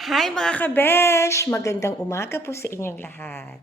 Hi mga kabesh! Magandang umaga po sa inyong lahat.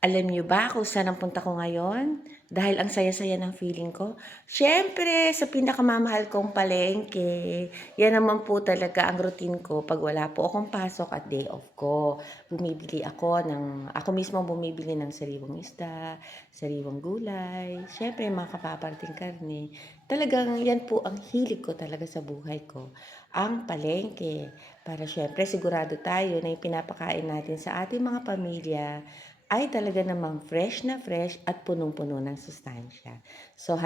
Alam niyo ba kung saan ang punta ko ngayon? Dahil ang saya-saya ng feeling ko. Siyempre, sa pinakamamahal kong palengke. Yan naman po talaga ang routine ko pag wala po akong pasok at day off ko. Ako mismo bumibili ng sariwang isda, sariwang gulay, siyempre mga kapaparting karne. Talagang yan po ang hilig ko talaga sa buhay ko, ang palengke. Para siyempre sigurado tayo na yung pinapakain natin sa ating mga pamilya ay talaga namang fresh na fresh at punong-puno ng sustansya. So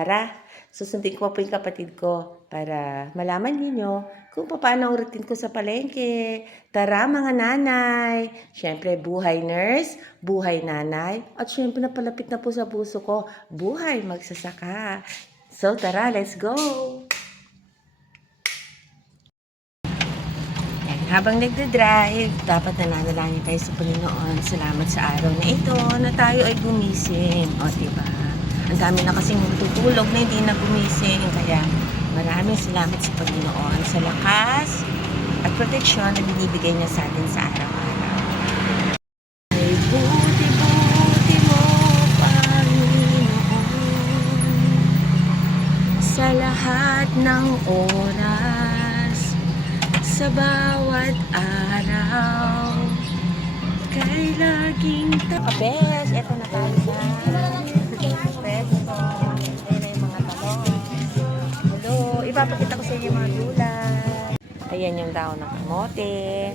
susundin ko po yung kapatid ko para malaman niyo kung paano ang routine ko sa palengke. Tara mga nanay! Siyempre buhay nurse, buhay nanay, at siyempre napalapit na po sa puso ko, buhay magsasaka. So tara, let's go! Habang nagde-drive, dapat nananalangin tayo sa Panginoon. Salamat sa araw na ito na tayo ay gumising. O, diba? Ang dami na kasing tutulog na hindi na gumising. Kaya maraming salamat sa Panginoon sa lakas at proteksyon na binibigay niya sa atin sa araw-araw. Ay buti-buti mo, Panginoon, sa lahat ng oras, sa bawat araw, kay laging Kapes, eto na tayo sa pesto. Ayun na yung mga talong. Hello, ipapakita ko sa inyo yung mga gulay. Ayan yung daon ng kamote.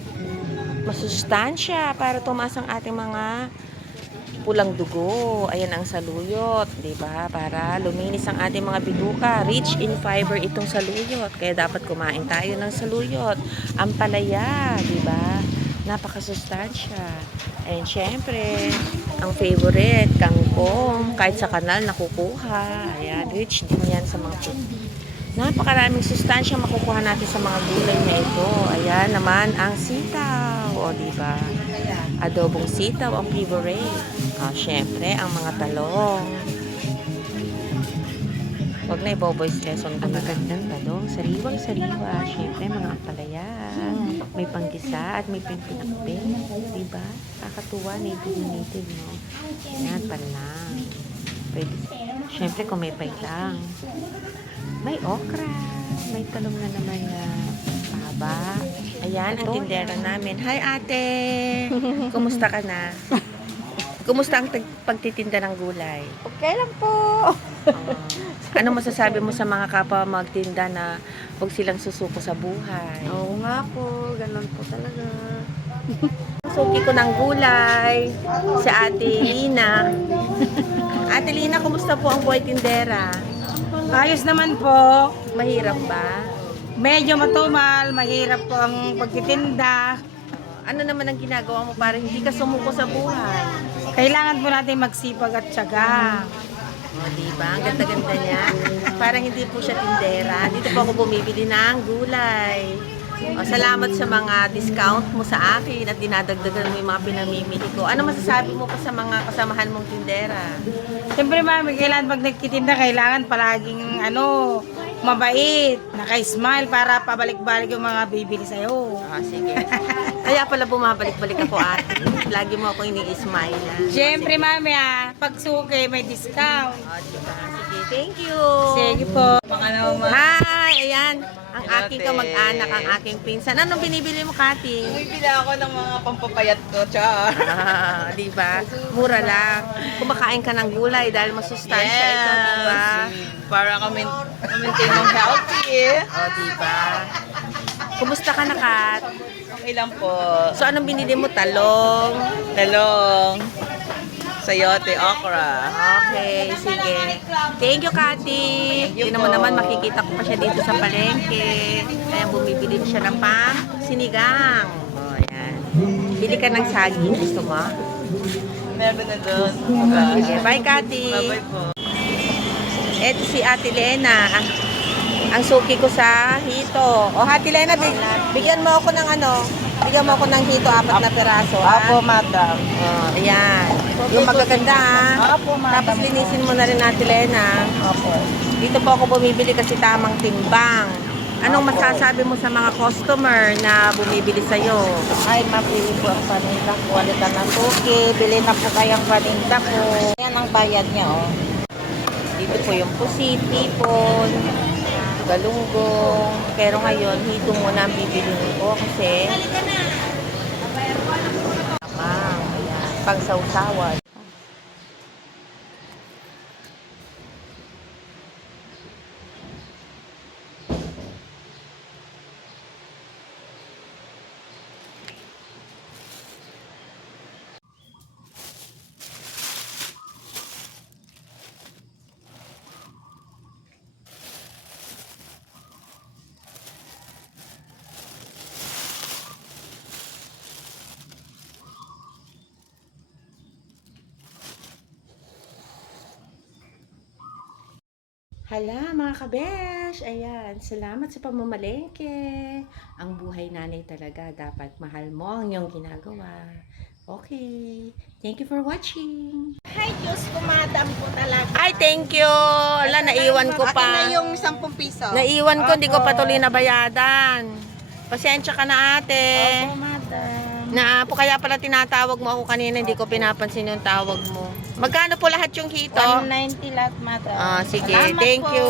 Masustansya para tumaas ang ating mga pulang dugo. Ayan ang saluyot, 'di ba? Para luminis ang ating mga bituka. Rich in fiber itong saluyot. Kaya dapat kumain tayo ng saluyot. Ampalaya, 'di ba? Napakasustansya. And syempre, ang favorite, kangkong. Kahit sa kanal nakukuha. Ayan, rich din 'yan sa mga napakaraming sustansya makukuha natin sa mga gulay na ito. Ayan naman ang sitaw, o 'di ba? Adobong sitaw ang favorite. Syempre, ang mga talong. Huwag na i-voice lesson ko. Ang magandang talong. Sariwang-sariwa. Syempre, mga ampalaya. May panggisa at may pinakpin. Diba? Kakatuwa. Native, no? Yan, panlang. Pwede. Syempre, kung may pailang. May okra. May talong na naman na pahaba. Ayan, ang tindera namin. Hi, ate! Kumusta ka na? Kumusta ang pagtitinda ng gulay? Okay lang po. Ano masasabi mo sa mga kapwa magtinda na huwag silang susuko sa buhay? Oo nga po, ganun po talaga. Suki ko ng gulay, si Ate Lina. Ate Lina, kumusta po ang buhay tindera? Ayos naman po. Mahirap ba? Medyo matumal, mahirap po ang pagtitinda. Ano naman ang ginagawa mo para hindi ka sumuko sa buhay? Kailangan po natin magsipag at tiyaga. O, diba? Ang ganda-ganda niya. Parang hindi po siya tindera. Dito po ako bumibili ng gulay. O, salamat sa mga discount mo sa akin at dinadagdagan mo yung mga pinamimili ko. Ano masasabi mo pa sa mga kasamahan mong tindera? Siyempre mami, kailangan pag nagtitinda, kailangan palaging mabait, naka-smile para pabalik-balik yung mga bibili sa'yo. Sige. Kaya pala bumabalik-balik ako ate. Lagi mo ako ini-smile. Siyempre mami pag suki may discount. O, diba? Sige, thank you. Sige po. Hi! Ayan, ang aking kamag-anak, ang aking pinsan. Anong binibili mo, Kati? Bumibili ako ng mga pampapayat ko, char. Di ba? Mura lang. Kumakain ka ng gulay dahil masustansya ito, di ba? Para maintain mong healthy. O, di ba? Kumusta ka na, Kat? Okay lang po. So, anong binili mo? Talong? Talong, sayote, okra. Okay, sige. Thank you, Kati. Tingnan mo naman, makikita ko pa siya dito sa palengke. Kaya bumibili siya ng pang sinigang. O, yan. Bili ka ng saging. Gusto mo? Meron na doon. Sige, bye, Kati. Bye-bye po. Eto si Ate Lena. Ang suki ko sa hito. O, Ate Lena, bigyan mo ako ng bigyan mo ako ng hito, 4 na peraso. Apo, madam. Ayan. Yung magaganda, Apo, madam. Tapos linisin mo na rin, Ate Lena. Apo. Dito po ako bumibili kasi tamang timbang. Anong masasabi mo sa mga customer na bumibili sa'yo? Ay, mapili po ang paninda ko. Walitan ng suki. Bili na po kayang paninda ko. Yan ang bayad niya, oh. Dito po yung pusit, tipon, galunggong. Pero ngayon, hito muna ang bibilin ko kasi tamang, ayan, pangsawsawan. Hala, mga kabesh! Ayan, salamat sa pamamalengke. Ang buhay nanay talaga, dapat mahal mo ang iyong ginagawa. Okay. Thank you for watching. Ay, Diyos ko, madam ko talaga. Ay, thank you! Ala, naiwan ko Akin na pa. yung 10 piso. Naiwan ko, hindi ko pa tuloy nabayadan. Pasensya ka na, ate. Opo, madam. Na po kaya pala tinatawag mo ako kanina, hindi ko pinapansin yung tawag mo. Magkano po lahat yung hito? 190 lahat, madam. Ah, sige. Salamat Thank po. you.